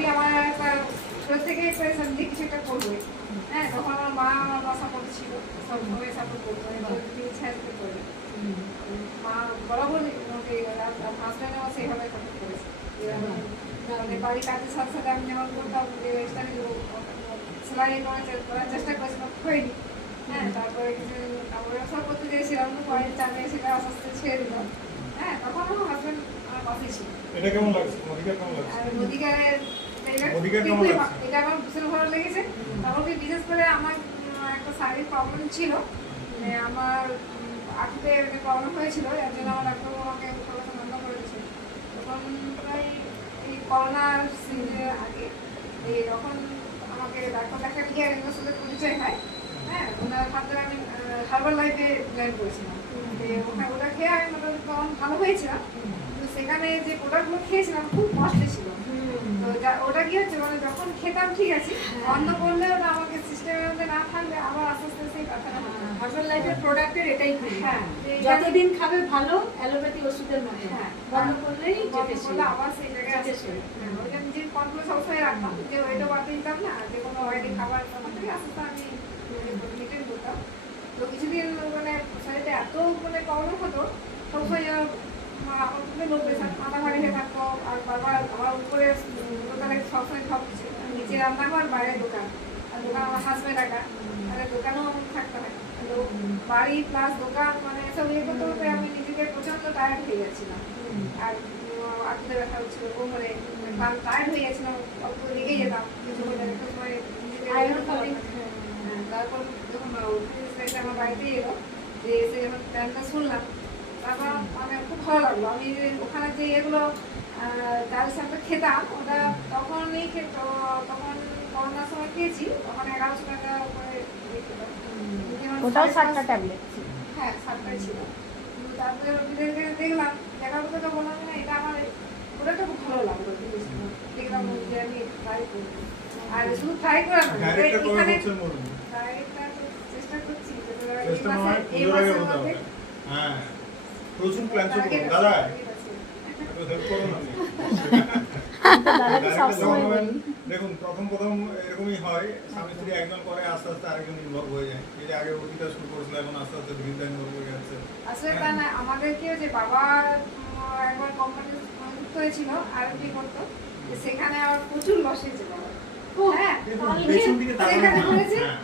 ভাবি আমার একটা ছোট থেকে করেছেন যে কিছু একটা করবো। হ্যাঁ, তখন আমার মা আমার বা সাপোর্ট ছিল, সবসময় সাপোর্ট করতো, যদি ইচ্ছা আসতে করবে। মা বরাবর আমাকে হাজব্যান্ড আমার সেইভাবে সাপোর্ট করেছে। মানে বাড়ির কাজের সাথে সাথে আমি যেমন করতাম যে এক্সট্রা সেলাই করার চেষ্টা করেছিলাম, হয়নি। হ্যাঁ, তারপরে কিছু কাপড় ব্যবসা করতে গিয়েছিলাম, পরের চাপে সেটা আস্তে আস্তে ছেড়ে দিলাম। হ্যাঁ, তখন আমার হাজব্যান্ড আমার পাশেই ছিল। এটা কেমন লাগছে? মদিকা কেমন লাগছে? আর মদিকার মদিকা কেমন লাগছে? এটা আমার ভীষণ ভালো লেগেছে। আমাকে বিশেষ করে আমার একটা শারীরিক প্রবলেম ছিল, মানে আমার আঁটুতে প্রবলেম হয়েছিল, এর জন্য আমার ডাক্তার আমাকে পড়াশোনা বন্ধ করে দিয়েছিল। তখন প্রায় এই করোনার সিজনের আগে তখন আমাকে ডাক্তার দেখা গিয়ে একজনের সাথে পরিচয় হয়। হ্যাঁ, ওনার হাত ধরে আমি হার্বাল লাইফে জয়েন করেছিলাম। ওখানে ওটা খেয়ে আমি মোটামুটি তখন ভালো হয়েছিলাম। কিন্তু সেখানে যে প্রোডাক্টগুলো খেয়েছিলাম খুব কষ্টে ছিল। তো ওটা কি হচ্ছে, মানে যখন খেতাম ঠিক আছে, বন্ধ করলে ওটা আমাকে সিস্টেমের মধ্যে না থাকলে আবার আস্তে আস্তে সেই ব্যথাটা হার্বাল লাইফের প্রোডাক্টের এটাই খুব। হ্যাঁ, যতদিন খাবে ভালো, অ্যালোপ্যাথি ওষুধের মতো। হ্যাঁ, বন্ধ করলেই বন্ধ করলে আবার সেই জায়গায় আসে। ওইটা নিজের কন্ট্রোল সবসময় রাখতাম, যে ওইটা বাড়তে দিতাম না, যে কোনো অয়েলি খাবার খাবার থেকে আস্তে আস্তে আমি মেনটেন করতাম। তো কিছুদিন মানে শরীরে এত মানে প্রবলেম হতো, সবসময় আমার খুবই লো প্রেশার, মাথা ভারী হয়ে থাকতো, আর বারবার আমার উপরে দোকানে সবসময় সব কিছু, নিচে রান্নাঘর, বাইরে দোকান, আর দোকান আমার হাজব্যান্ড একা, তাহলে দোকানেও আমাকে থাকতে হয়। তো বাড়ি প্লাস দোকান মানে এসব ইয়ে করতে করতে আমি নিজেকে প্রচন্ড টায়ার্ড হয়ে যাচ্ছিলাম। আর আঁটুতে ব্যথা হচ্ছিল, কোমরে টায়ার্ড হয়ে গেছিলাম, অল্প লেগে যেতাম কিছু করে একটা সময় নিজেকে। তারপর যখন আমার বাড়িতে এলো, যে এসে যখন প্ল্যানটা শুনলাম, তারপর আমার খুব ভালো লাগলো। আমি যে ওখানে যে এগুলো ডাল শাকটা খেতাম, ওটা তখনই তখন করোনার সময় খেয়েছি, তখন 1100 টাকা করে খেতাম। ওটাও 7টা ট্যাবলেট ছিল। হ্যাঁ, 7টাই ছিল। কিন্তু তারপরে দেখলাম, দেখার পরে তো বললাম না, এটা আমার ওটাটা খুব ভালো লাগলো জিনিসটা। দেখলাম যে আমি ট্রাই করবো, আর শুধু ট্রাই করা না, ডাইরেক্টটা কবে এখানে হচ্ছে বলুন? ডাইরেক্টটা চেষ্টা করছি, চেষ্টা নয়, এই পুজোর আগে মাসের হতে হবে। মধ্যে। হ্যাঁ, প্রচুর প্ল্যান করুন দাদা, একটু হেল্প করুন আপনি। দাদাকে সবসময় বলি। দেখুন, প্রথম এরকমই হয়, স্বামী স্ত্রী একজন করে, আস্তে আস্তে আরেকজন ইনভলভ হয়ে যায়। এই যে আগে ওটিটা শুরু করেছিল, এখন আস্তে আস্তে ধীরে ধীরে ইনভলভ হয়ে যাচ্ছে। আসলে তা না, আমাদের কি হয়েছে, বাবা একবার কোম্পানি যুক্ত হয়েছিল, আরএমডি করতো, সেখানে আবার প্রচুর লস হয়েছে বাবা। হ্যাঁ, দেখুন, পেছন দিকে তাকানো সেখানে না। করেছে। হ্যাঁ।